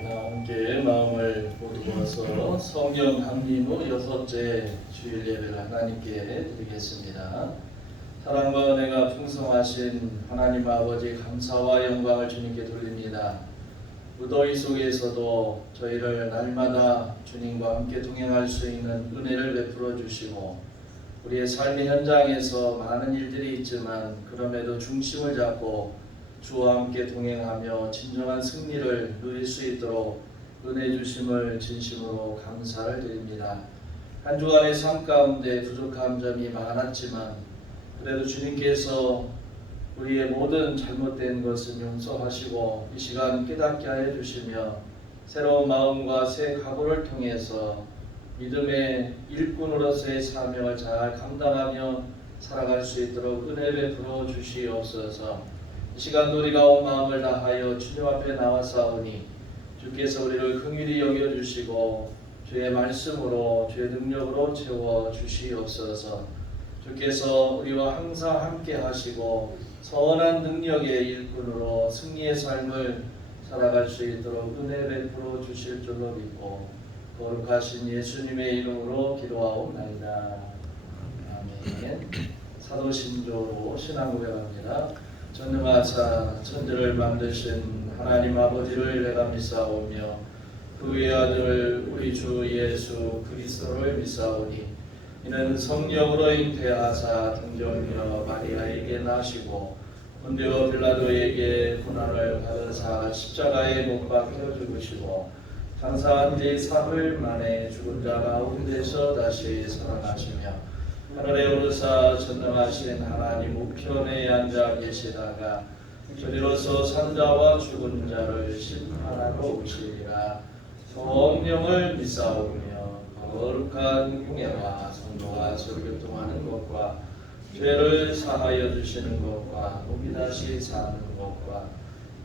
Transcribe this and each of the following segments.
함께 마음을 모두 모아서 성경 강림 후 6째 주일 예배를 하나님께 드리겠습니다. 사랑과 은혜가 풍성하신 하나님 아버지, 감사와 영광을 주님께 돌립니다. 무더위 속에서도 저희를 날마다 주님과 함께 동행할 수 있는 은혜를 베풀어 주시고, 우리의 삶의 현장에서 많은 일들이 있지만 그럼에도 중심을 잡고 주와 함께 동행하며 진정한 승리를 누릴 수 있도록 은혜 주심을 진심으로 감사를 드립니다. 한 주간의 삶 가운데 부족한 점이 많았지만 그래도 주님께서 우리의 모든 잘못된 것을 용서하시고 이 시간 깨닫게 하여 주시며 새로운 마음과 새 각오를 통해서 믿음의 일꾼으로서의 사명을 잘 감당하며 살아갈 수 있도록 은혜 베풀어 주시옵소서. 이 시간 우리가 온 마음을 다하여 주님 앞에 나와사오니 주께서 우리를 긍휼히 여겨주시고 주의 말씀으로 주의 능력으로 채워주시옵소서. 주께서 우리와 항상 함께 하시고 선한 능력의 일꾼으로 승리의 삶을 살아갈 수 있도록 은혜 베풀어 주실 줄로 믿고 거룩하신 예수님의 이름으로 기도하옵나이다. 아멘. 사도신조로 신앙 고백합니다. 전능하사 천지를 만드신 하나님 아버지를 내가 믿사오며 그의 아들 우리 주 예수 그리스도를 믿사오니 이는 성령으로 잉태하사 등정녀 마리아에게 나시고 본디오 빌라도에게 고난을 받으사 십자가에 못 박혀 죽으시고 장사한 지 사흘 만에 죽은 자 가운데서 다시 살아나시며 하늘에 오르사 전능하신 하나님 우편에 앉아 계시다가 저리로서 산자와 죽은 자를 심판하러 오시리라. 성령을 믿사오며 거룩한 공예와 성도가 설교통하는 것과 죄를 사하여 주시는 것과 몸이 다시 사는 것과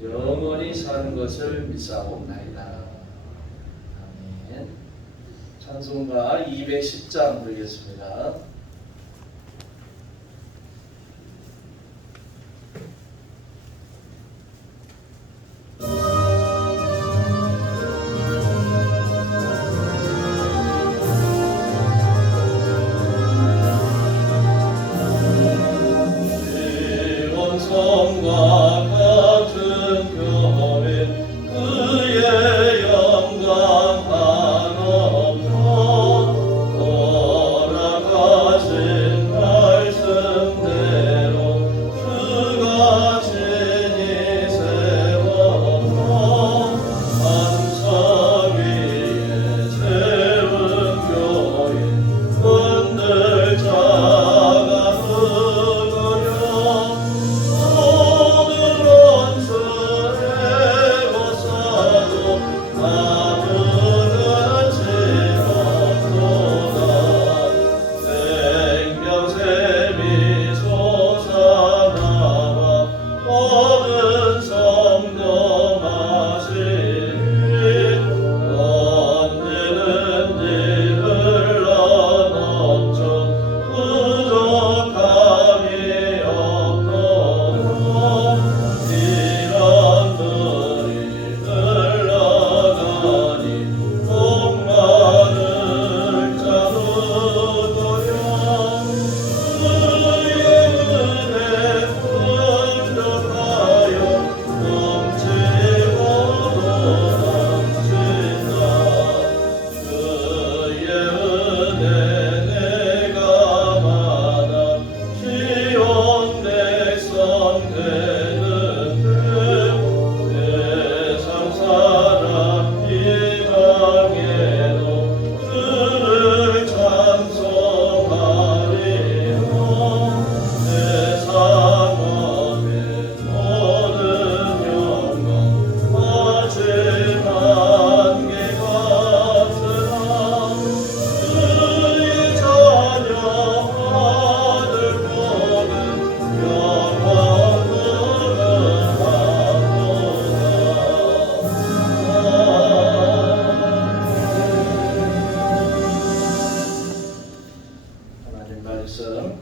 영원히 사는 것을 믿사옵나이다. 아멘. 찬송가 210장 드리겠습니다.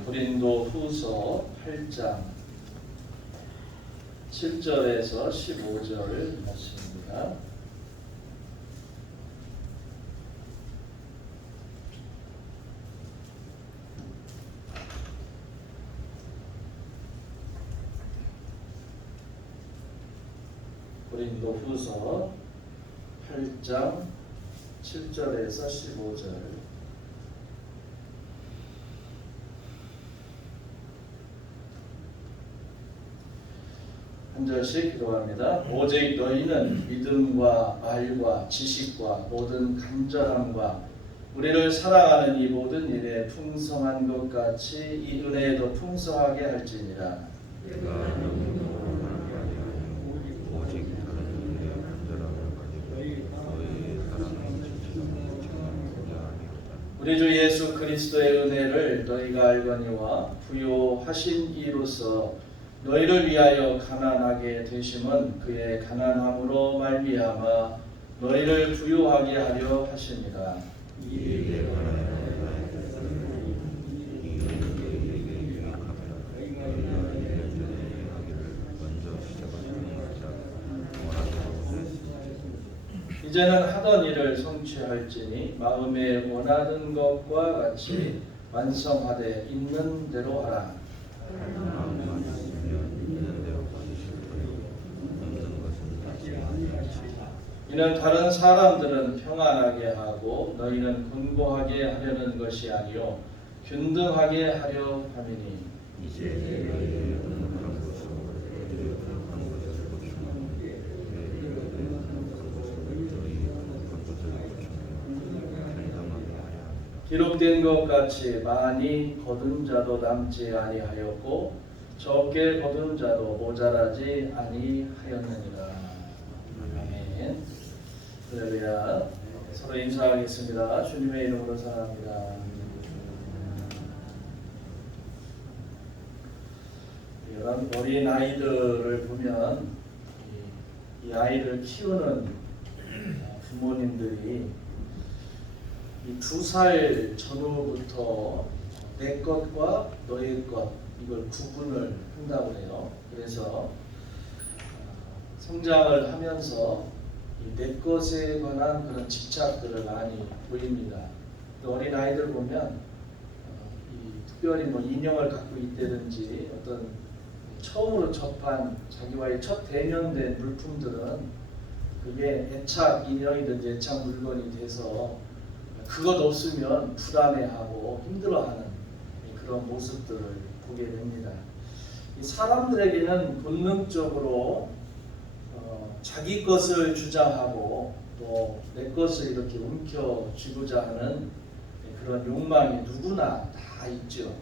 고린도 후서 8장 7절에서 15절 말씀입니다. 고린도후서 8장 7절에서 15절. 한 절씩 기도합니다. 오직 너희는 믿음과 말과 지식과 모든 간절함과 우리를 사랑하는 이 모든 일에 풍성한 것 같이 이 은혜에도 풍성하게 할지니라. 우리 주 예수 그리스도의 은혜를 너희가 알거니와 부요하신 이로써 너희를 위하여 가난하게 되심은 그의 가난함으로 말미암아 너희를 부요하게 하려 하심이라. 이제는 하던 일을 성취할지니 마음에 원하는 것과 같이 완성하되 있는 대로 하라. 이는 다른 사람들은 평안하게 하고 너희는 곤고하게 하려는 것이 아니요 균등하게 하려 함이니. 기록된 것 같이 많이 거둔 자도 남지 아니하였고 적게 거둔 자도 모자라지 아니하였느니라. 아멘. 할렐루야. 서로 인사하겠습니다. 주님의 이름으로 사랑합니다. 이런 어린 아이들을 보면 이 아이를 키우는 부모님들이 이 2살 전후부터 내 것과 너의 것 이걸 구분을 한다고 해요. 그래서 성장을 하면서 내 것에 관한 그런 집착들을 많이 보입니다. 어린 아이들 보면 특별히 뭐 인형을 갖고 있다든지 어떤 처음으로 접한 자기와의 첫 대면된 물품들은 그게 애착 인형이든지 애착 물건이 돼서 그것 없으면 불안해하고 힘들어하는 그런 모습들을 보게 됩니다. 사람들에게는 본능적으로 자기 것을 주장하고 또 내 것을 이렇게 움켜쥐고자 하는 그런 욕망이 누구나 다 있죠.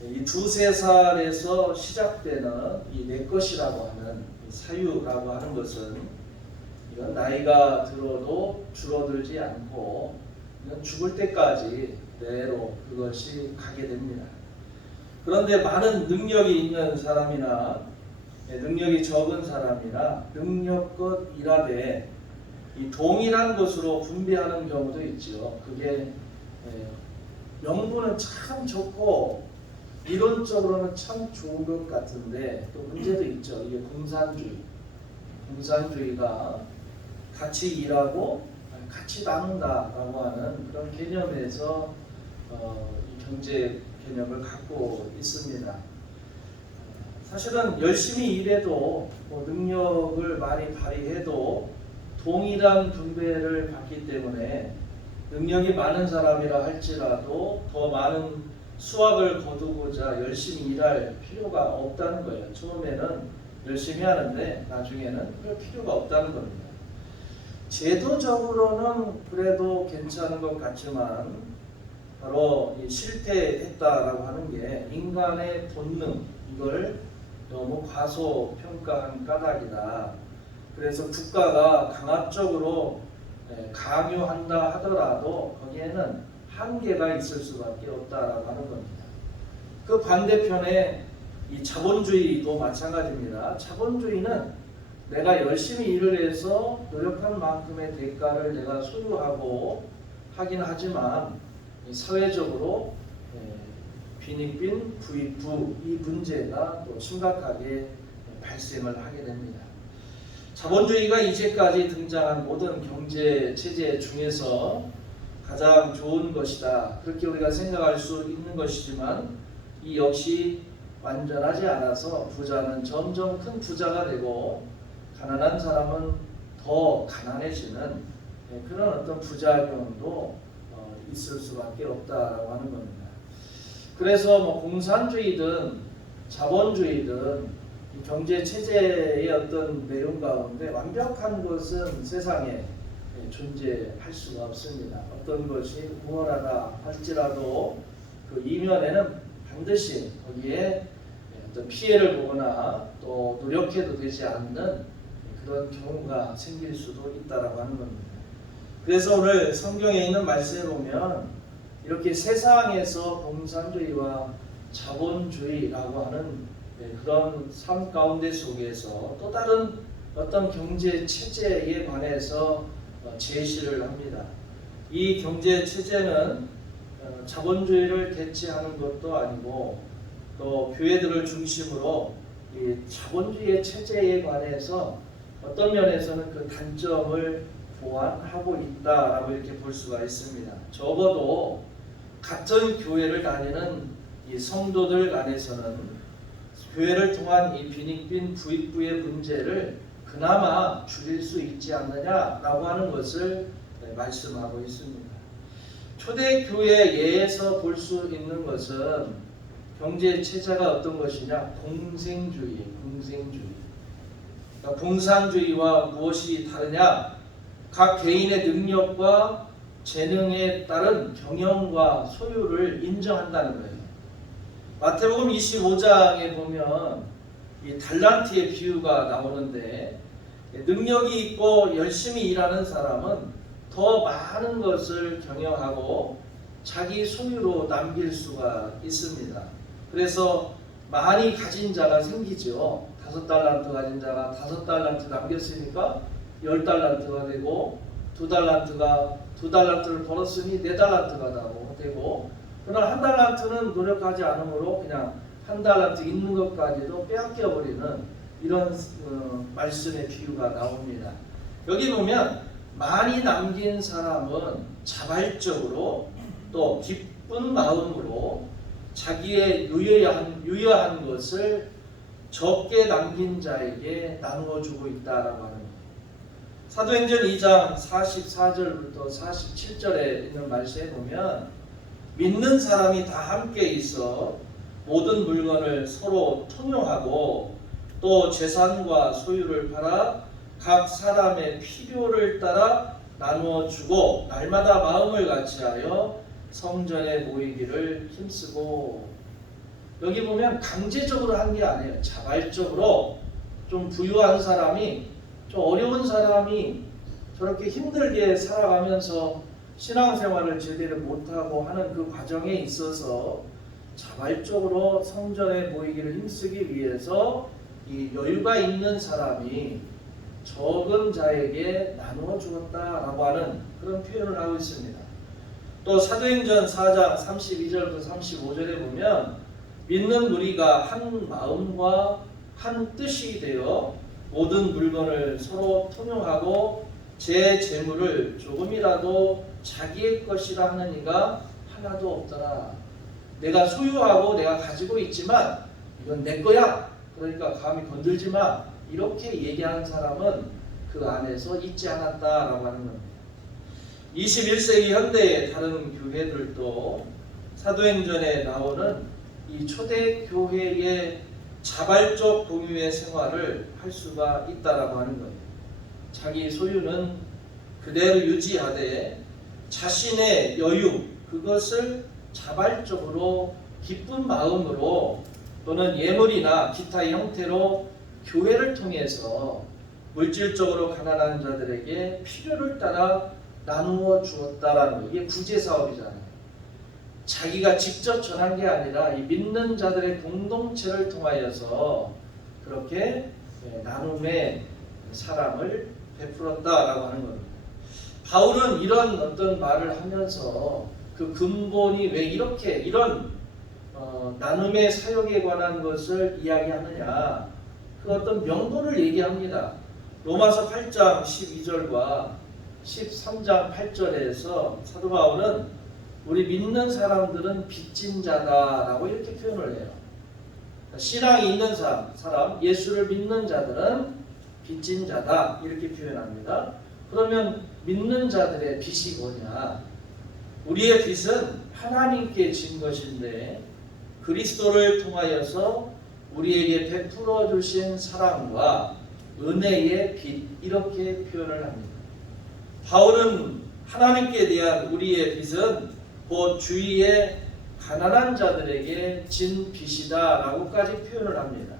이 2-3살에서 시작되는 이 내 것이라고 하는 사유라고 하는 것은 이건 나이가 들어도 줄어들지 않고 죽을 때까지 내로 그것이 가게 됩니다. 그런데 많은 능력이 있는 사람이나 능력이 적은 사람이나 능력껏 일하되 이 동일한 것으로 분배하는 경우도 있죠. 그게 명분은 참 좋고 이론적으로는 참 좋은 것 같은데 또 문제도 있죠. 이게 공산주의가 같이 일하고 같이 나눈다라고 하는 그런 개념에서 이 경제 개념을 갖고 있습니다. 사실은 열심히 일해도 능력을 많이 발휘해도 동일한 분배를 받기 때문에 능력이 많은 사람이라 할지라도 더 많은 수확을 거두고자 열심히 일할 필요가 없다는 거예요. 처음에는 열심히 하는데 나중에는 그럴 필요가 없다는 겁니다. 제도적으로는 그래도 괜찮은 것 같지만 바로 이 실패했다라고 하는 게 인간의 본능 이걸 너무 과소평가한 까닭이다. 그래서 국가가 강압적으로 강요한다 하더라도 거기에는 한계가 있을 수밖에 없다라고 하는 겁니다. 그 반대편에 이 자본주의도 마찬가지입니다. 자본주의는 내가 열심히 일을 해서 노력한 만큼의 대가를 내가 소유하고 하긴 하지만 사회적으로 빈익빈 부익부 이 문제가 또 심각하게 발생을 하게 됩니다. 자본주의가 이제까지 등장한 모든 경제 체제 중에서 가장 좋은 것이다. 그렇게 우리가 생각할 수 있는 것이지만 이 역시 완전하지 않아서 부자는 점점 큰 부자가 되고 가난한 사람은 더 가난해지는 그런 어떤 부작용도 있을 수밖에 없다라고 하는 겁니다. 그래서 뭐 공산주의든 자본주의든 경제 체제의 어떤 내용 가운데 완벽한 것은 세상에 존재할 수가 없습니다. 어떤 것이 우월하다 할지라도 그 이면에는 반드시 거기에 어떤 피해를 보거나 또 노력해도 되지 않는 그런 경우가 생길 수도 있다라고 하는 겁니다. 그래서 오늘 성경에 있는 말씀에 보면 이렇게 세상에서 공산주의와 자본주의라고 하는 그런 삶 가운데 속에서 또 다른 어떤 경제 체제에 관해서 제시를 합니다. 이 경제 체제는 자본주의를 대체하는 것도 아니고 또 교회들을 중심으로 이 자본주의 체제에 관해서 어떤 면에서는 그 단점을 보완하고 있다라고 이렇게 볼 수가 있습니다. 적어도 같은 교회를 다니는 이 성도들 간에서는 교회를 통한 이 빈익빈 부익부의 문제를 그나마 줄일 수 있지 않느냐라고 하는 것을 말씀하고 있습니다. 초대교회 예에서 볼 수 있는 것은 경제 체제가 어떤 것이냐? 공생주의. 그러니까 공산주의와 무엇이 다르냐? 각 개인의 능력과 재능에 따른 경영과 소유를 인정한다는 거예요. 마태복음 25장에 보면 이 달란트의 비유가 나오는데 능력이 있고 열심히 일하는 사람은 더 많은 것을 경영하고 자기 소유로 남길 수가 있습니다. 그래서 많이 가진 자가 생기죠. 5달란트 가진 자가 5달란트 남겼으니까 10달란트가 되고 2달란트를 벌었으니 4달란트가 되고 그러나 1달란트는 노력하지 않으므로 그냥 1달란트 있는 것까지도 빼앗겨버리는 이런 말씀의 비유가 나옵니다. 여기 보면 많이 남긴 사람은 자발적으로 또 기쁜 마음으로 자기의 유효한 것을 적게 남긴 자에게 나누어 주고 있다라고 하는 거예요. 사도행전 2장 44절부터 47절에 있는 말씀에 보면 믿는 사람이 다 함께 있어 모든 물건을 서로 통용하고 또 재산과 소유를 팔아 각 사람의 필요를 따라 나누어 주고 날마다 마음을 같이하여 성전에 모이기를 힘쓰고. 여기 보면 강제적으로 한 게 아니에요. 자발적으로 좀 부유한 사람이 좀 어려운 사람이 저렇게 힘들게 살아가면서 신앙생활을 제대로 못하고 하는 그 과정에 있어서 자발적으로 성전에 모이기를 힘쓰기 위해서 이 여유가 있는 사람이 적은 자에게 나누어 주었다라고 하는 그런 표현을 하고 있습니다. 또 사도행전 4장 32절부터 35절에 보면 믿는 무리가 한 마음과 한 뜻이 되어 모든 물건을 서로 통용하고 제 재물을 조금이라도 자기의 것이라 하는 이가 하나도 없더라. 내가 소유하고 내가 가지고 있지만 이건 내 거야. 그러니까 감히 건들지 마. 이렇게 얘기하는 사람은 그 안에서 있지 않았다라고 하는 겁니다. 21세기 현대의 다른 교회들도 사도행전에 나오는 이 초대교회의 자발적 공유의 생활을 할 수가 있다라고 하는 거예요. 자기 소유는 그대로 유지하되 자신의 여유, 그것을 자발적으로 기쁜 마음으로 또는 예물이나 기타 형태로 교회를 통해서 물질적으로 가난한 자들에게 필요를 따라 나누어 주었다라는 거. 이게 구제 사업이잖아요. 자기가 직접 전한 게 아니라 이 믿는 자들의 공동체를 통하여서 그렇게 나눔의 사랑을 베풀었다라고 하는 겁니다. 바울은 이런 어떤 말을 하면서 그 근본이 왜 이런 나눔의 사역에 관한 것을 이야기하느냐, 그 어떤 명분을 얘기합니다. 로마서 8장 12절과 13장 8절에서 사도 바울은 우리 믿는 사람들은 빚진 자다라고 이렇게 표현을 해요. 신앙이 있는 사람, 예수를 믿는 자들은 빚진 자다 이렇게 표현합니다. 그러면 믿는 자들의 빚이 뭐냐? 우리의 빚은 하나님께 진 것인데 그리스도를 통하여서 우리에게 베풀어 주신 사랑과 은혜의 빚 이렇게 표현을 합니다. 바울은 하나님께 대한 우리의 빚은 곧 주위의 가난한 자들에게 진 빚이다 라고까지 표현을 합니다.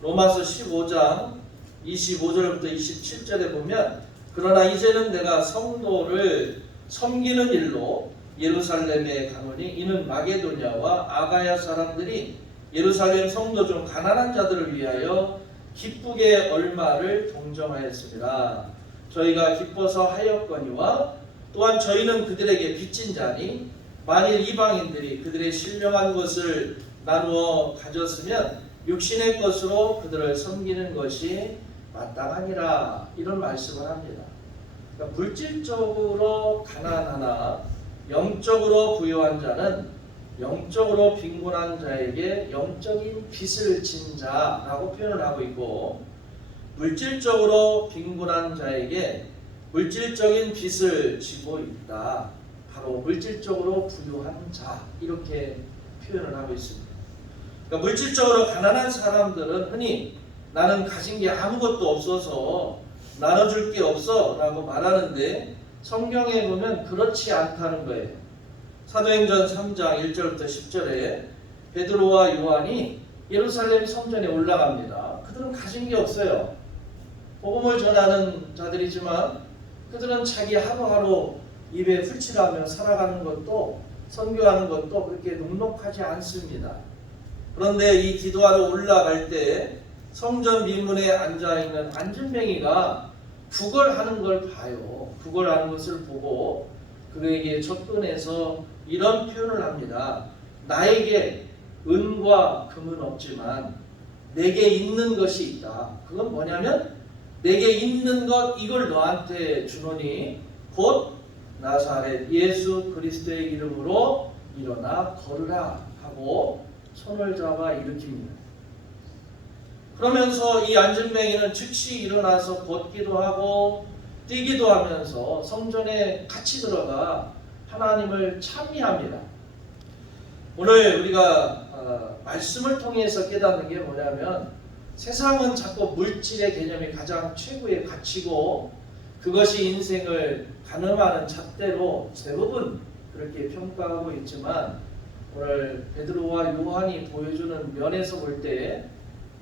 로마서 15장 25절부터 27절에 보면 그러나 이제는 내가 성도를 섬기는 일로 예루살렘에 가노니 이는 마게도냐와 아가야 사람들이 예루살렘 성도 중 가난한 자들을 위하여 기쁘게 얼마를 동정하였습니다. 저희가 기뻐서 하였거니와 또한 저희는 그들에게 빚진 자니 만일 이방인들이 그들의 신령한 것을 나누어 가졌으면 육신의 것으로 그들을 섬기는 것이 마땅하니라 이런 말씀을 합니다. 그러니까 물질적으로 가난하나 영적으로 부유한 자는 영적으로 빈곤한 자에게 영적인 빚을 진 자라고 표현을 하고 있고 물질적으로 빈곤한 자에게 물질적인 빚을 지고 있다. 바로 물질적으로 부유한 자 이렇게 표현을 하고 있습니다. 그러니까 물질적으로 가난한 사람들은 흔히 나는 가진 게 아무것도 없어서 나눠줄 게 없어 라고 말하는데 성경에 보면 그렇지 않다는 거예요. 사도행전 3장 1절부터 10절에 베드로와 요한이 예루살렘 성전에 올라갑니다. 그들은 가진 게 없어요. 복음을 전하는 자들이지만 그들은 자기 하루하루 입에 풀칠하며 살아가는 것도 선교하는 것도 그렇게 넉넉하지 않습니다. 그런데 이 기도하러 올라갈 때 성전 미문에 앉아있는 안진뱅이가 구걸하는 걸 봐요. 구걸하는 것을 보고 그에게 접근해서 이런 표현을 합니다. 나에게 은과 금은 없지만 내게 있는 것이 있다. 그건 뭐냐면 내게 있는 것 이걸 너한테 주노니 곧 나사렛 예수 그리스도의 이름으로 일어나 걸으라 하고 손을 잡아 일으킵니다. 그러면서 이 안진뱅이는 즉시 일어나서 걷기도 하고 뛰기도 하면서 성전에 같이 들어가 하나님을 찬미합니다. 오늘 우리가 말씀을 통해서 깨닫는 게 뭐냐면 세상은 자꾸 물질의 개념이 가장 최고의 가치고 그것이 인생을 가늠하는 잣대로 대부분 그렇게 평가하고 있지만 오늘 베드로와 요한이 보여주는 면에서 볼 때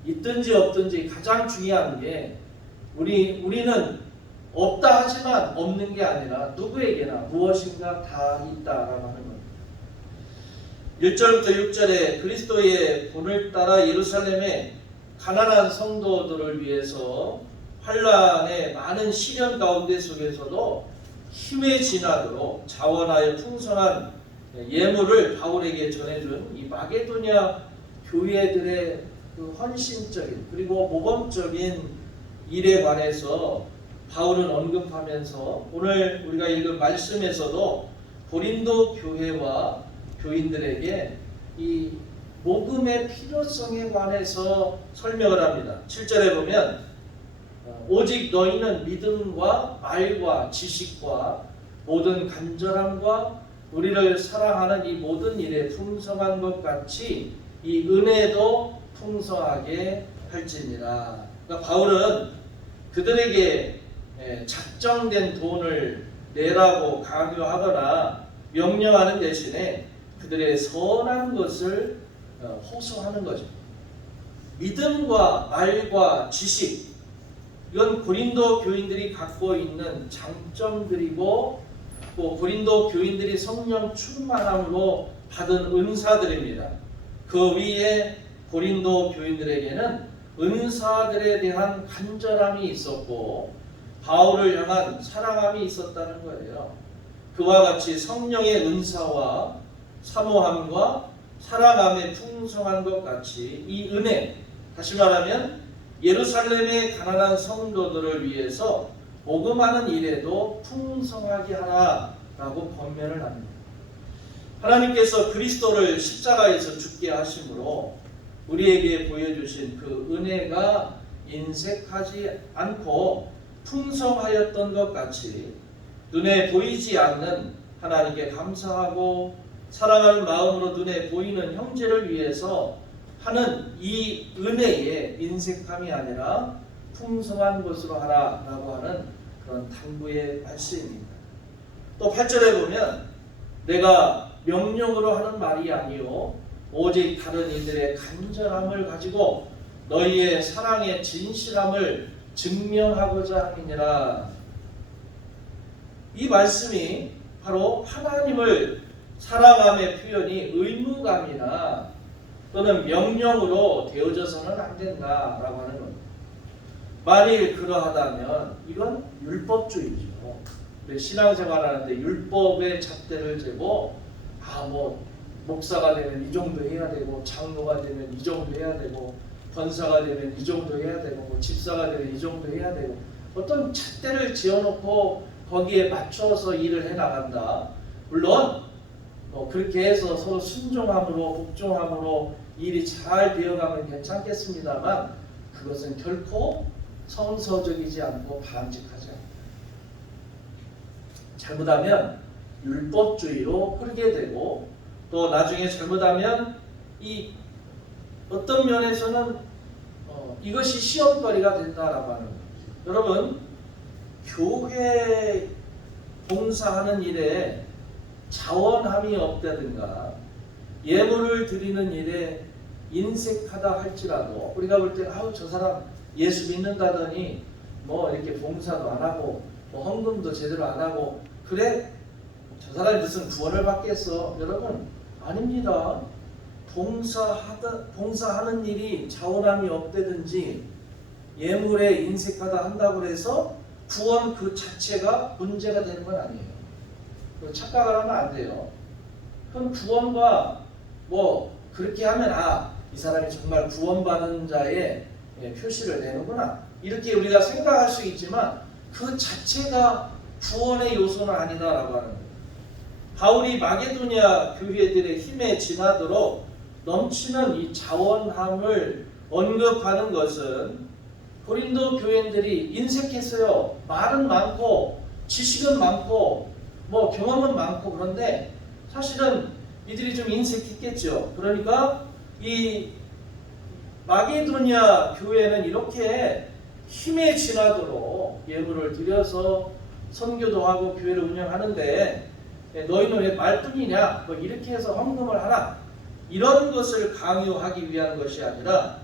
있든지 없든지 가장 중요한 게 우리는 없다 하지만 없는 게 아니라 누구에게나 무엇인가 다 있다라고 하는 겁니다. 1절부터 6절에 그리스도의 본을 따라 예루살렘의 가난한 성도들을 위해서 환난의 많은 시련 가운데 속에서도 힘의 진화로 자원하여 풍성한 예물을 바울에게 전해준 이 마게도냐 교회들의 그 헌신적인 그리고 모범적인 일에 관해서 바울은 언급하면서 오늘 우리가 읽은 말씀에서도 고린도 교회와 교인들에게 이 모금의 필요성에 관해서 설명을 합니다. 7절에 보면 오직 너희는 믿음과 말과 지식과 모든 간절함과 우리를 사랑하는 이 모든 일에 풍성한 것 같이 이 은혜도 풍성하게 할지니라. 그러니까 바울은 그들에게 작정된 돈을 내라고 강요하거나 명령하는 대신에 그들의 선한 것을 호소하는 거죠. 믿음과 말과 지식 이건 고린도 교인들이 갖고 있는 장점들이고 또 고린도 교인들이 성령 충만함으로 받은 은사들입니다. 그 위에 고린도 교인들에게는 은사들에 대한 간절함이 있었고 바울을 향한 사랑함이 있었다는 거예요. 그와 같이 성령의 은사와 사모함과 사랑함에 풍성한 것 같이 이 은혜, 다시 말하면 예루살렘의 가난한 성도들을 위해서 모금하는 일에도 풍성하게 하라라고 권면을 합니다. 하나님께서 그리스도를 십자가에서 죽게 하심으로 우리에게 보여주신 그 은혜가 인색하지 않고 풍성하였던 것 같이 눈에 보이지 않는 하나님께 감사하고 사랑하는 마음으로 눈에 보이는 형제를 위해서 하는 이 은혜의 인색함이 아니라 풍성한 것으로 하라라고 하는 그런 당부의 말씀입니다. 또 8절에 보면 내가 명령으로 하는 말이 아니요 오직 다른 이들의 간절함을 가지고 너희의 사랑의 진실함을 증명하고자 함이니라. 이 말씀이 바로 하나님을 사랑함의 표현이 의무감이나 또는 명령으로 되어져서는 안 된다라고 하는 겁니다. 만일 그러하다면 이건 율법주의죠. 신앙생활하는데 율법의 잣대를 재고 목사가 되면 이 정도 해야 되고 장로가 되면 이 정도 해야 되고 권사가 되면 이 정도 해야 되고 집사가 되면 이 정도 해야 되고 어떤 잣대를 지어놓고 거기에 맞춰서 일을 해나간다. 물론 그렇게 해서 서로 순종함으로 복종함으로 일이 잘 되어가면 괜찮겠습니다만 그것은 결코 성서적이지 않고 바람직하지 않다. 잘못하면 율법주의로 흐르게 되고 또 나중에 잘못하면 이 어떤 면에서는 이것이 시험거리가 된다라고 하는 거예요. 여러분 교회 봉사하는 일에 자원함이 없다든가 예물을 드리는 일에 인색하다 할지라도 우리가 볼 때 저 사람 예수 믿는다더니 이렇게 봉사도 안 하고 헌금도 제대로 안 하고 그래? 저 사람이 무슨 구원을 받겠어? 여러분 아닙니다. 봉사하는 일이 자원함이 없다든지 예물에 인색하다 한다고 해서 구원 그 자체가 문제가 되는 건 아니에요. 착각을 하면 안 돼요. 그럼 구원과 그렇게 하면 이 사람이 정말 구원받은 자의 표시를 내는구나 이렇게 우리가 생각할 수 있지만 그 자체가 구원의 요소는 아니다라고 하는 거예요. 바울이 마게도냐 교회들의 힘에 지나도록 넘치는 이 자원함을 언급하는 것은 고린도 교인들이 인색했어요. 말은 많고 지식은 많고 경험은 많고 그런데 사실은 이들이 좀 인색했겠죠. 그러니까 이 마게도냐 교회는 이렇게 힘에 지나도록 예물을 드려서 선교도 하고 교회를 운영하는데 너희는 왜 말뿐이냐 이렇게 해서 헌금을 하라 이런 것을 강요하기 위한 것이 아니라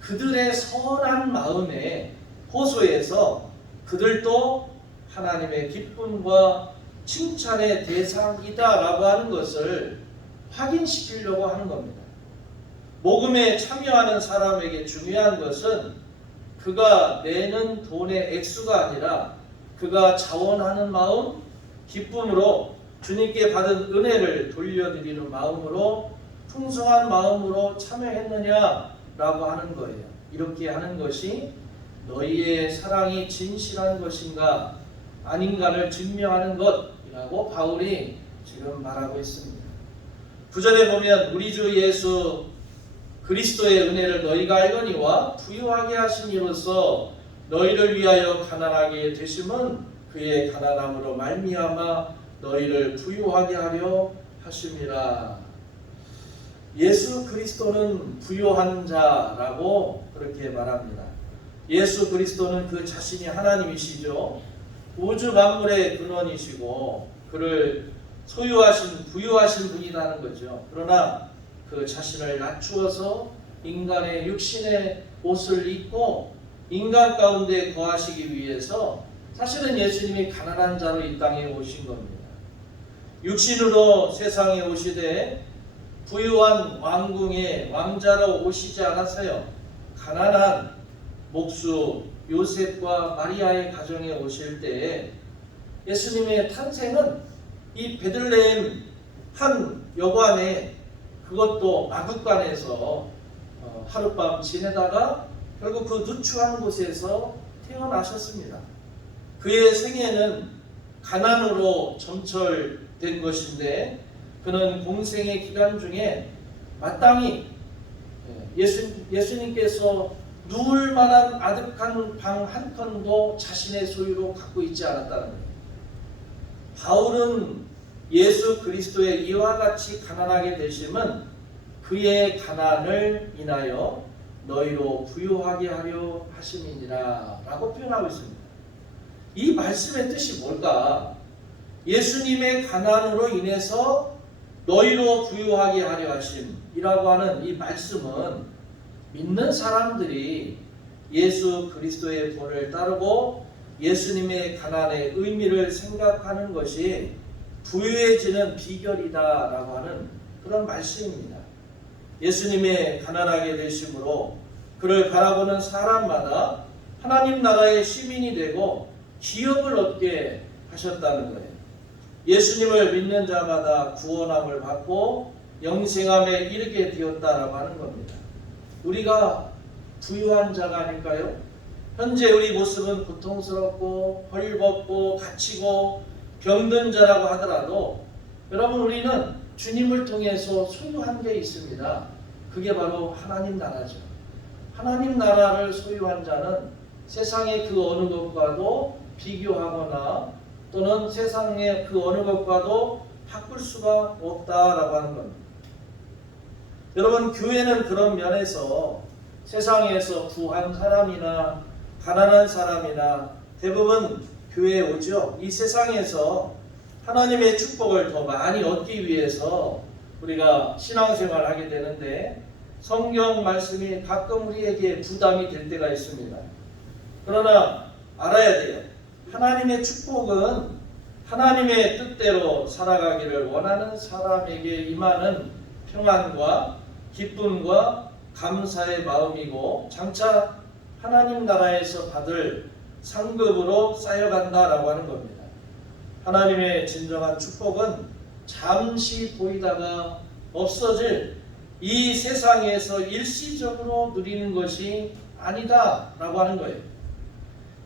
그들의 선한 마음에 호소해서 그들도 하나님의 기쁨과 칭찬의 대상이다라고 하는 것을 확인시키려고 하는 겁니다. 모금에 참여하는 사람에게 중요한 것은 그가 내는 돈의 액수가 아니라 그가 자원하는 마음, 기쁨으로 주님께 받은 은혜를 돌려드리는 마음으로 풍성한 마음으로 참여했느냐라고 하는 거예요. 이렇게 하는 것이 너희의 사랑이 진실한 것인가 아닌가를 증명하는 것이라고 바울이 지금 말하고 있습니다. 9절에 보면 우리 주 예수 그리스도의 은혜를 너희가 알거니와 부유하게 하신 이로써 너희를 위하여 가난하게 되심은 그의 가난함으로 말미암아 너희를 부유하게 하려 하심이라. 예수 그리스도는 부유한 자라고 그렇게 말합니다. 예수 그리스도는 그 자신이 하나님이시죠. 우주 만물의 근원이시고 그를 소유하신 부유하신 분이라는 거죠. 그러나 그 자신을 낮추어서 인간의 육신의 옷을 입고 인간 가운데 거하시기 위해서 사실은 예수님이 가난한 자로 이 땅에 오신 겁니다. 육신으로 세상에 오시되 부유한 왕궁의 왕자로 오시지 않았어요. 가난한 목수 요셉과 마리아의 가정에 오실 때에 예수님의 탄생은 이 베들레헴 한 여관에 그것도 마국간에서 하룻밤 지내다가 결국 그 누추한 곳에서 태어나셨습니다. 그의 생애는 가난으로 점철된 것인데 그는 공생의 기간 중에 마땅히 예수님께서 누울 만한 아득한 방 한 켠도 자신의 소유로 갖고 있지 않았다는 거예요. 바울은 예수 그리스도의 이와 같이 가난하게 되심은 그의 가난을 인하여 너희로 부유하게 하려 하심이니라 라고 표현하고 있습니다. 이 말씀의 뜻이 뭘까? 예수님의 가난으로 인해서 너희로 부유하게 하려 하심이라고 하는 이 말씀은 믿는 사람들이 예수 그리스도의 본을 따르고 예수님의 가난의 의미를 생각하는 것이 부유해지는 비결이다라고 하는 그런 말씀입니다. 예수님의 가난하게 되심으로 그를 바라보는 사람마다 하나님 나라의 시민이 되고 기업을 얻게 하셨다는 거예요. 예수님을 믿는 자마다 구원함을 받고 영생함에 이르게 되었다라고 하는 겁니다. 우리가 부유한 자가 아닐까요? 현재 우리 모습은 고통스럽고 헐벗고 갇히고 병든 자라고 하더라도 여러분, 우리는 주님을 통해서 소유한 게 있습니다. 그게 바로 하나님 나라죠. 하나님 나라를 소유한 자는 세상의 그 어느 것과도 비교하거나 또는 세상의 그 어느 것과도 바꿀 수가 없다라고 하는 겁니다. 여러분, 교회는 그런 면에서 세상에서 부한 사람이나 가난한 사람이나 대부분 교회에 오죠. 이 세상에서 하나님의 축복을 더 많이 얻기 위해서 우리가 신앙생활을 하게 되는데 성경 말씀이 가끔 우리에게 부담이 될 때가 있습니다. 그러나 알아야 돼요. 하나님의 축복은 하나님의 뜻대로 살아가기를 원하는 사람에게 임하는 평안과 기쁨과 감사의 마음이고 장차 하나님 나라에서 받을 상급으로 쌓여간다라고 하는 겁니다. 하나님의 진정한 축복은 잠시 보이다가 없어질 이 세상에서 일시적으로 누리는 것이 아니다라고 하는 거예요.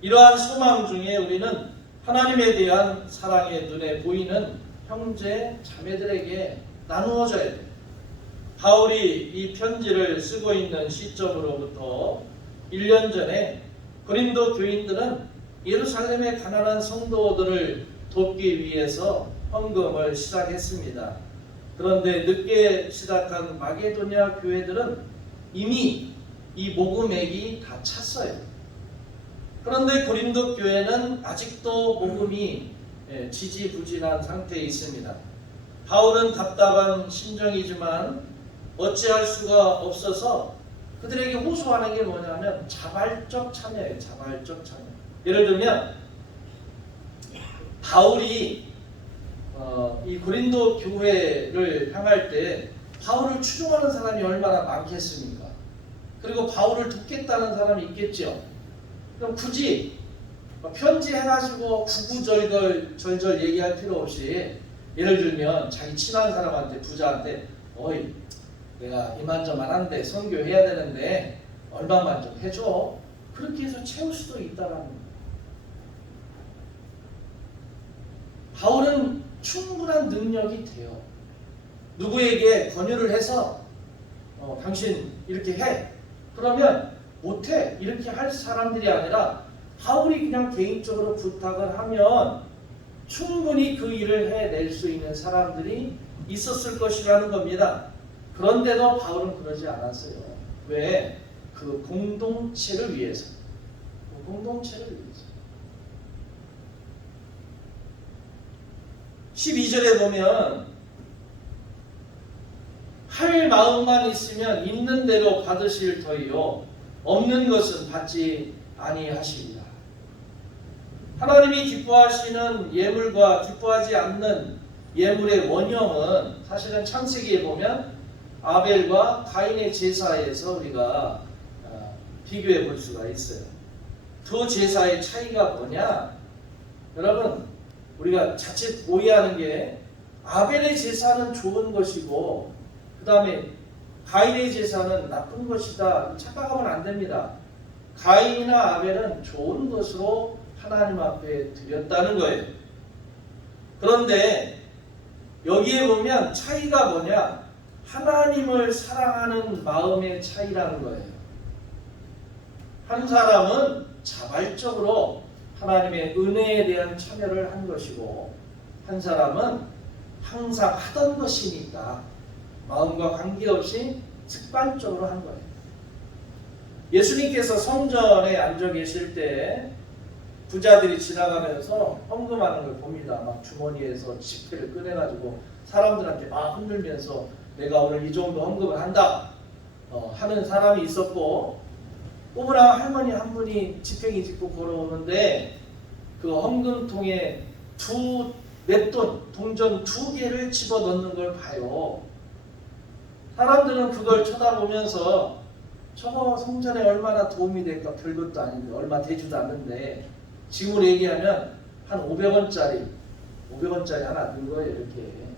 이러한 소망 중에 우리는 하나님에 대한 사랑의 눈에 보이는 형제 자매들에게 나누어져야 돼요. 바울이 이 편지를 쓰고 있는 시점으로부터 1년 전에 고린도 교인들은 예루살렘의 가난한 성도들을 돕기 위해서 헌금을 시작했습니다. 그런데 늦게 시작한 마게도냐 교회들은 이미 이 모금액이 다 찼어요. 그런데 고린도 교회는 아직도 모금이 지지부진한 상태에 있습니다. 바울은 답답한 심정이지만 어찌할 수가 없어서 그들에게 호소하는 게 뭐냐면 자발적 참여예요. 자발적 참여. 예를 들면 바울이 이 고린도 교회를 향할 때 바울을 추종하는 사람이 얼마나 많겠습니까? 그리고 바울을 돕겠다는 사람이 있겠죠. 그럼 굳이 편지해가지고 구구절절 얘기할 필요 없이 예를 들면 자기 친한 사람한테, 부자한테 어이 내가 이만저만한데 선교해야 되는데 얼마만 좀 해줘. 그렇게 해서 채울 수도 있다라는 거예요. 바울은 충분한 능력이 돼요. 누구에게 권유를 해서 당신 이렇게 해. 그러면 못해. 이렇게 할 사람들이 아니라 바울이 그냥 개인적으로 부탁을 하면 충분히 그 일을 해낼 수 있는 사람들이 있었을 것이라는 겁니다. 그런데도 바울은 그러지 않았어요. 왜? 그 공동체를 위해서. 그 공동체를 위해서. 12절에 보면 할 마음만 있으면 있는 대로 받으실 터이요 없는 것은 받지 아니하시리라. 하나님이 기뻐하시는 예물과 기뻐하지 않는 예물의 원형은 사실은 창세기에 보면 아벨과 가인의 제사에서 우리가 비교해 볼 수가 있어요. 두 제사의 차이가 뭐냐? 여러분, 우리가 자칫 오해하는 게 아벨의 제사는 좋은 것이고 그 다음에 가인의 제사는 나쁜 것이다 착각하면 안 됩니다. 가인이나 아벨은 좋은 것으로 하나님 앞에 드렸다는 거예요. 그런데 여기에 보면 차이가 뭐냐? 하나님을 사랑하는 마음의 차이라는 거예요. 한 사람은 자발적으로 하나님의 은혜에 대한 참여를 한 것이고, 한 사람은 항상 하던 것이니까 마음과 관계없이 습관적으로 한 거예요. 예수님께서 성전에 앉아 계실 때 부자들이 지나가면서 헌금하는 걸 봅니다. 막 주머니에서 지폐를 꺼내가지고 사람들한테 막 흔들면서 내가 오늘 이 정도 헌금을 한다 하는 사람이 있었고, 꼬부랑 할머니 한 분이 지팽이 짚고 걸어오는데 그 헌금통에 맷돈, 동전 2개를 집어넣는 걸 봐요. 사람들은 그걸 쳐다보면서 저거 성전에 얼마나 도움이 될까, 별것도 아닌데, 얼마 되지도 않는데, 지금으로 얘기하면 한 500원짜리 하나 넣은 거예요, 이렇게.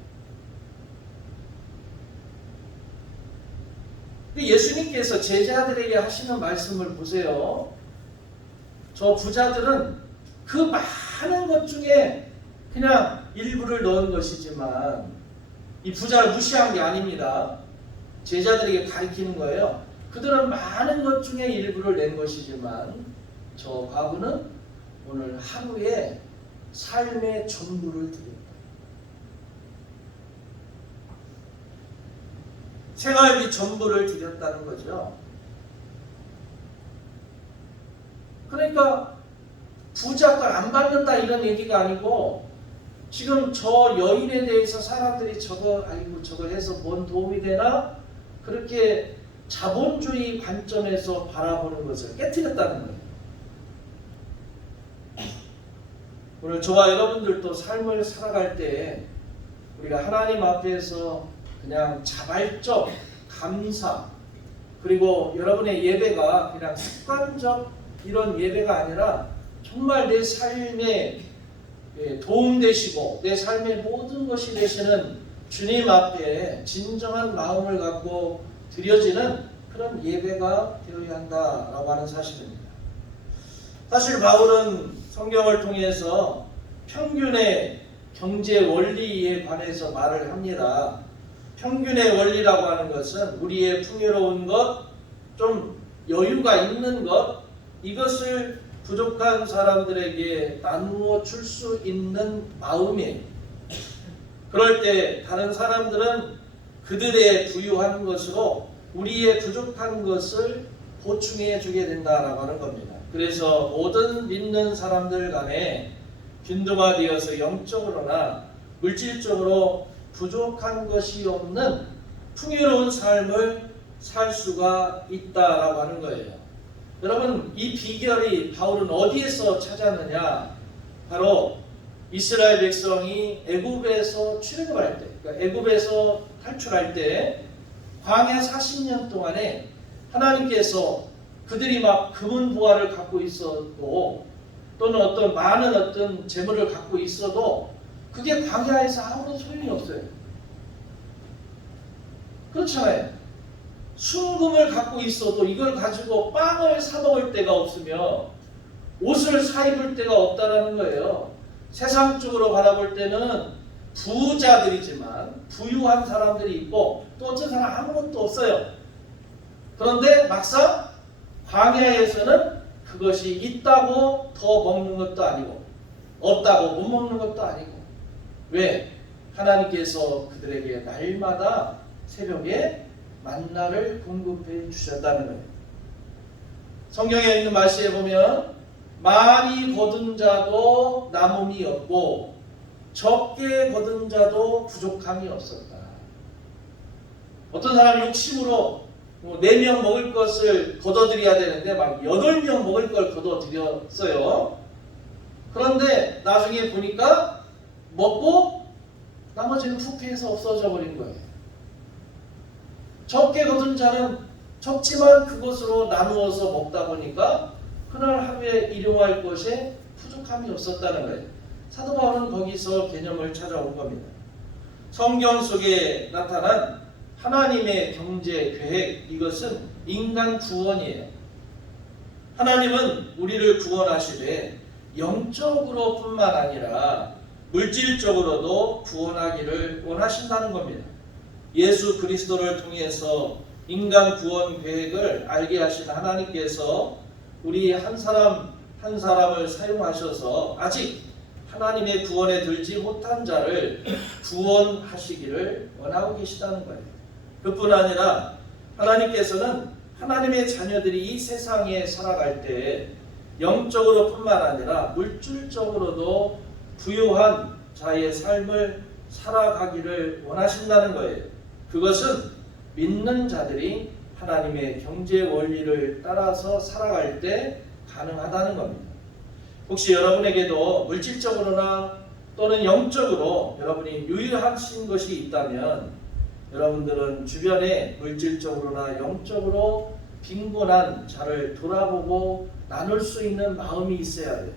예수님께서 제자들에게 하시는 말씀을 보세요. 저 부자들은 그 많은 것 중에 그냥 일부를 넣은 것이지만, 이 부자를 무시한 게 아닙니다. 제자들에게 가르치는 거예요. 그들은 많은 것 중에 일부를 낸 것이지만, 저 과부는 오늘 하루에 삶의 전부를 드렸다. 생활비 전부를 드렸다는 거죠. 그러니까 부자 걸 안 받는다 이런 얘기가 아니고, 지금 저 여인에 대해서 사람들이 저걸 해서 뭔 도움이 되나? 그렇게 자본주의 관점에서 바라보는 것을 깨뜨렸다는 거예요. 오늘 저와 여러분들도 삶을 살아갈 때 우리가 하나님 앞에서 그냥 자발적 감사, 그리고 여러분의 예배가 그냥 습관적 이런 예배가 아니라 정말 내 삶에 도움되시고 내 삶의 모든 것이 되시는 주님 앞에 진정한 마음을 갖고 드려지는 그런 예배가 되어야 한다라고 하는 사실입니다. 사실 바울은 성경을 통해서 평균의 경제 원리에 관해서 말을 합니다. 평균의 원리라고 하는 것은 우리의 풍요로운 것, 좀 여유가 있는 것, 이것을 부족한 사람들에게 나누어 줄 수 있는 마음이에요. 그럴 때 다른 사람들은 그들의 부유한 것으로 우리의 부족한 것을 보충해 주게 된다라고 하는 겁니다. 그래서 모든 믿는 사람들 간에 빈도가 영적으로나 물질적으로 부족한 것이 없는 풍요로운 삶을 살 수가 있다라고 하는 거예요. 여러분, 이 비결이 바울은 어디에서 찾았느냐? 바로 이스라엘 백성이 애굽에서 출애굽할 때, 그러니까 애굽에서 탈출할 때 광야 40년 동안에 하나님께서 그들이 막 금은 보화를 갖고 있었고 또는 어떤 많은 재물을 갖고 있어도 그게 광야에서 아무런 소용이 없어요. 그렇잖아요. 순금을 갖고 있어도 이걸 가지고 빵을 사 먹을 데가 없으며 옷을 사 입을 데가 없다라는 거예요. 세상적으로 바라볼 때는 부자들이지만 부유한 사람들이 있고 또 어떤 사람 아무것도 없어요. 그런데 막상 광야에서는 그것이 있다고 더 먹는 것도 아니고 없다고 못 먹는 것도 아니고, 왜? 하나님께서 그들에게 날마다 새벽에 만나를 공급해 주셨다는 거예요. 성경에 있는 말씀에 보면 많이 거둔 자도 남음이 없고 적게 거둔 자도 부족함이 없었다. 어떤 사람이 욕심으로 4명 먹을 것을 거둬들여야 되는데 막 8명 먹을 걸 거둬들였어요. 그런데 나중에 보니까 먹고 나머지는 부패해서 없어져 버린 거예요. 적게 거둔 자는 적지만 그것으로 나누어서 먹다 보니까 그날 하루에 일용할 것에 부족함이 없었다는 거예요. 사도 바울은 거기서 개념을 찾아온 겁니다. 성경 속에 나타난 하나님의 경제 계획, 이것은 인간 구원이에요. 하나님은 우리를 구원하시되 영적으로 뿐만 아니라 물질적으로도 구원하기를 원하신다는 겁니다. 예수 그리스도를 통해서 인간 구원 계획을 알게 하신 하나님께서 우리 한 사람 한 사람을 사용하셔서 아직 하나님의 구원에 들지 못한 자를 구원하시기를 원하고 계시다는 거예요. 그뿐 아니라 하나님께서는 하나님의 자녀들이 이 세상에 살아갈 때 영적으로 뿐만 아니라 물질적으로도 부유한 자의 삶을 살아가기를 원하신다는 거예요. 그것은 믿는 자들이 하나님의 경제 원리를 따라서 살아갈 때 가능하다는 겁니다. 혹시 여러분에게도 물질적으로나 또는 영적으로 여러분이 유의하신 것이 있다면 여러분들은 주변에 물질적으로나 영적으로 빈곤한 자를 돌아보고 나눌 수 있는 마음이 있어야 돼요.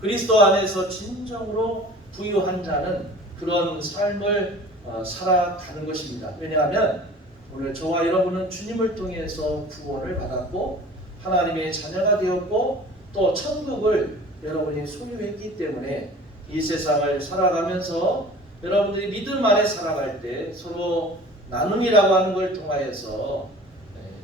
그리스도 안에서 진정으로 부유한 자는 그런 삶을 살아가는 것입니다. 왜냐하면 오늘 저와 여러분은 주님을 통해서 구원을 받았고 하나님의 자녀가 되었고 또 천국을 여러분이 소유했기 때문에 이 세상을 살아가면서 여러분들이 믿음 안에 살아갈 때 서로 나눔이라고 하는 걸 통하여서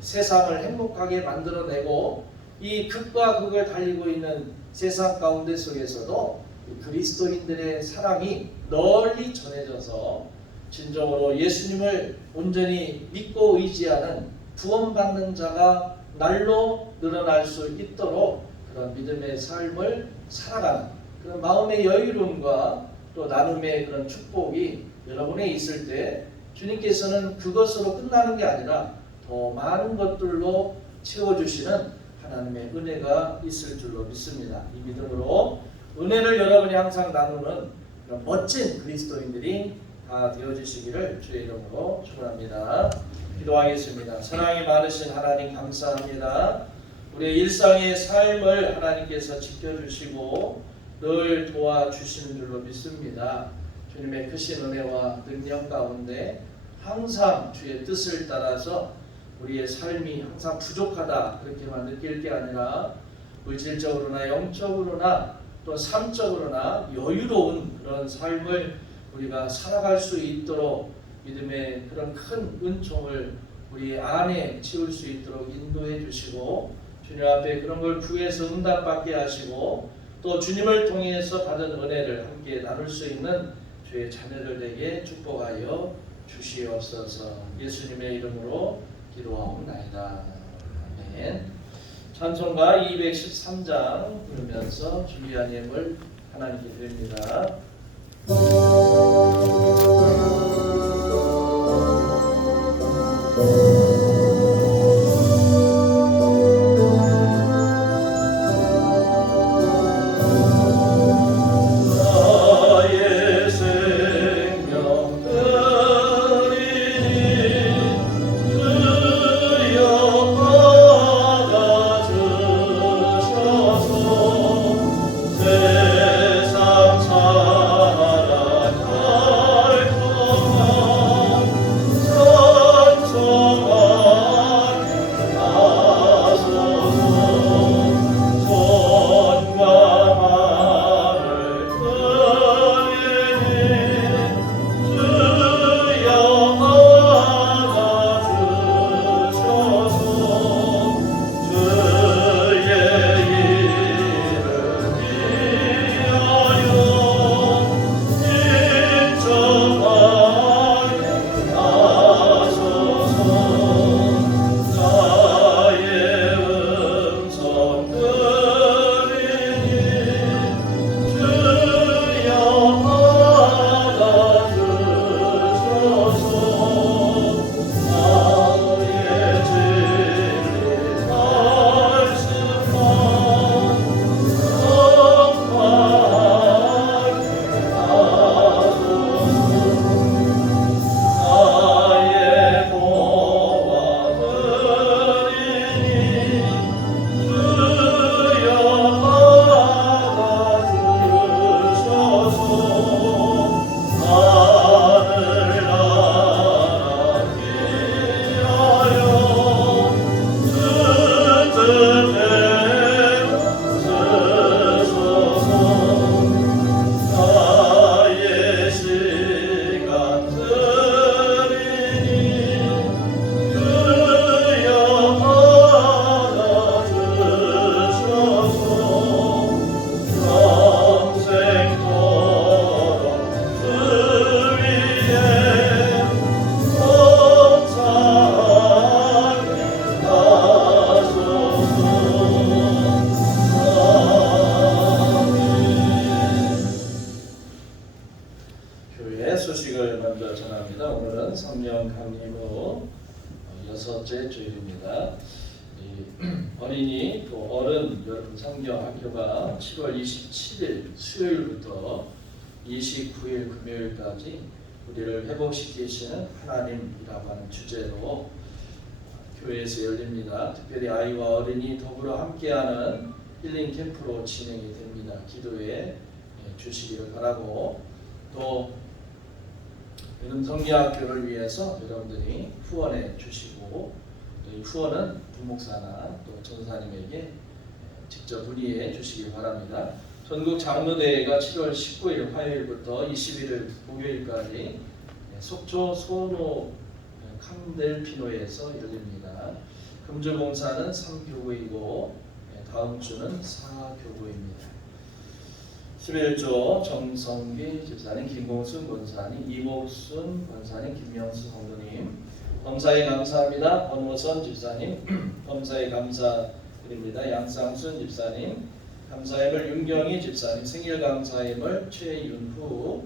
세상을 행복하게 만들어내고 이 극과 극을 달리고 있는 세상 가운데 속에서도 그리스도인들의 사랑이 널리 전해져서 진정으로 예수님을 온전히 믿고 의지하는 구원받는 자가 날로 늘어날 수 있도록 그런 믿음의 삶을 살아가는 그런 마음의 여유로움과 또 나눔의 그런 축복이 여러분에 있을 때 주님께서는 그것으로 끝나는 게 아니라 더 많은 것들로 채워주시는 하나님의 은혜가 있을 줄로 믿습니다. 이 믿음으로 은혜를 여러분이 항상 나누는 그런 멋진 그리스도인들이 다 되어주시기를 주의 이름으로 축원합니다. 기도하겠습니다. 사랑이 많으신 하나님 감사합니다. 우리의 일상의 삶을 하나님께서 지켜주시고 늘 도와주시는 줄로 믿습니다. 주님의 크신 은혜와 능력 가운데 항상 주의 뜻을 따라서 우리의 삶이 항상 부족하다 그렇게만 느낄 게 아니라 물질적으로나 영적으로나 또 삶적으로나 여유로운 그런 삶을 우리가 살아갈 수 있도록 믿음의 그런 큰 은총을 우리 안에 채울 수 있도록 인도해 주시고 주님 앞에 그런 걸 구해서 응답받게 하시고 또 주님을 통해서 받은 은혜를 함께 나눌 수 있는 주의 자녀들에게 축복하여 주시옵소서. 예수님의 이름으로 기도하옵나이다. 아멘. 찬송가 213장 부르면서 준비한 예물 하나님께 드립니다. 세상 살아갈 성경학교가 7월 27일 수요일부터 29일 금요일까지 우리를 회복시키시는 하나님이라고 하는 주제로 교회에서 열립니다. 특별히 아이와 어린이 더불어 함께하는 힐링 캠프로 진행이 됩니다. 기도에 주시기를 바라고, 또 성경학교를 위해서 여러분들이 후원해 주시고, 이 후원은 부목사나 또 전사님에게 직접 문의해 주시기 바랍니다. 전국 장로대회가 7월 19일 화요일부터 21일 목요일까지 속초 소노 캄델피노에서 열립니다. 금주봉사는 3교구이고 다음 주는 4교구입니다. 11조 정성기 집사님, 김공순 권사님, 이복순 권사님, 김명수 성도님, 범사에 감사합니다. 권호선 집사님, 범사에 감사드립니다. 양상순 집사님, 감사임을 윤경희 집사님, 생일 감사임을 최윤후,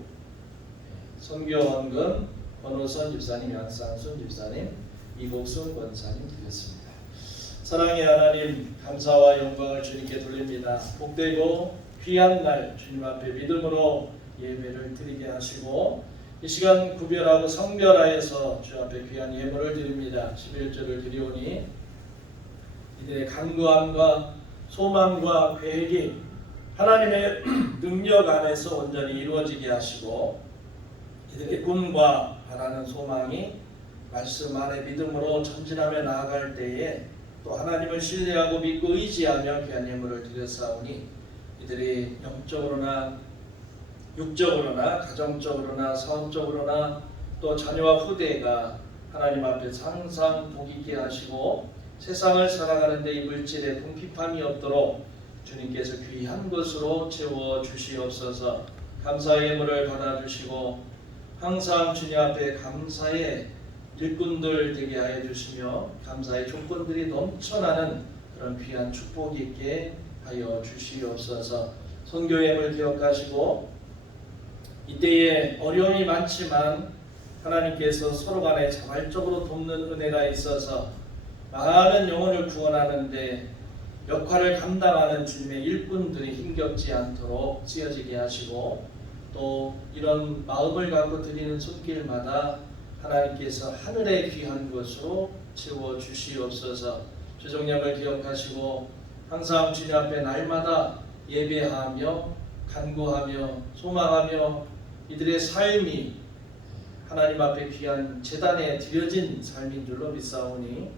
선교원금 권호선 집사님, 양상순 집사님, 이복순 권사님 드렸습니다. 사랑의 하나님, 감사와 영광을 주님께 돌립니다. 복되고 귀한 날 주님 앞에 믿음으로 예배를 드리게 하시고, 이 시간 구별하고 성별하여서 주 앞에 귀한 예물을 드립니다. 11조를 드리오니 이들의 간구함과 소망과 계획이 하나님의 능력 안에서 온전히 이루어지게 하시고, 이들의 꿈과 바라는 소망이 말씀 안에 믿음으로 전진하며 나아갈 때에 또 하나님을 신뢰하고 믿고 의지하며 귀한 예물을 드렸사오니, 이들이 영적으로나 육적으로나 가정적으로나 사업적으로나 또 자녀와 후대가 하나님 앞에서 항상 복 있게 하시고, 세상을 살아가는 데 이 물질에 궁핍함이 없도록 주님께서 귀한 것으로 채워 주시옵소서. 감사의 예물을 받아주시고 항상 주님 앞에 감사의 일꾼들 되게 하여 주시며, 감사의 조건들이 넘쳐나는 그런 귀한 축복 있게 하여 주시옵소서. 선교예물 기억하시고, 이때에 어려움이 많지만 하나님께서 서로 간에 자발적으로 돕는 은혜가 있어서 많은 영혼을 구원하는데 역할을 감당하는 주님의 일꾼들이 힘겹지 않도록 쓰여지게 하시고, 또 이런 마음을 갖고 드리는 손길마다 하나님께서 하늘의 귀한 것으로 채워 주시옵소서. 주정령을 기억하시고 항상 주님 앞에 날마다 예배하며 간구하며 소망하며 이들의 삶이 하나님 앞에 귀한 제단에 드려진 삶인 줄로 믿사오니,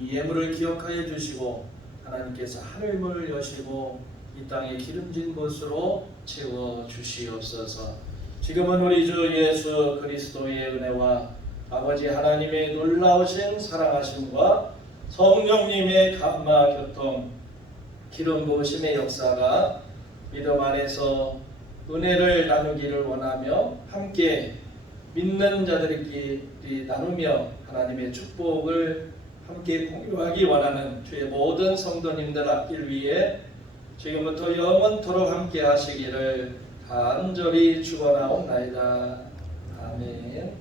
이 예물을 기억하여 주시고 하나님께서 하늘문을 여시고 이 땅에 기름진 것으로 채워 주시옵소서. 지금은 우리 주 예수 그리스도의 은혜와 아버지 하나님의 놀라우신 사랑하심과 성령님의 감화 교통 기름 부으심의 역사가 믿음 안에서 은혜를 나누기를 원하며 함께 믿는 자들끼리 나누며 하나님의 축복을 함께 공유하기 원하는 주의 모든 성도님들 앞길 위해 지금부터 영원토록 함께 하시기를 간절히 축원하옵나이다. 아멘.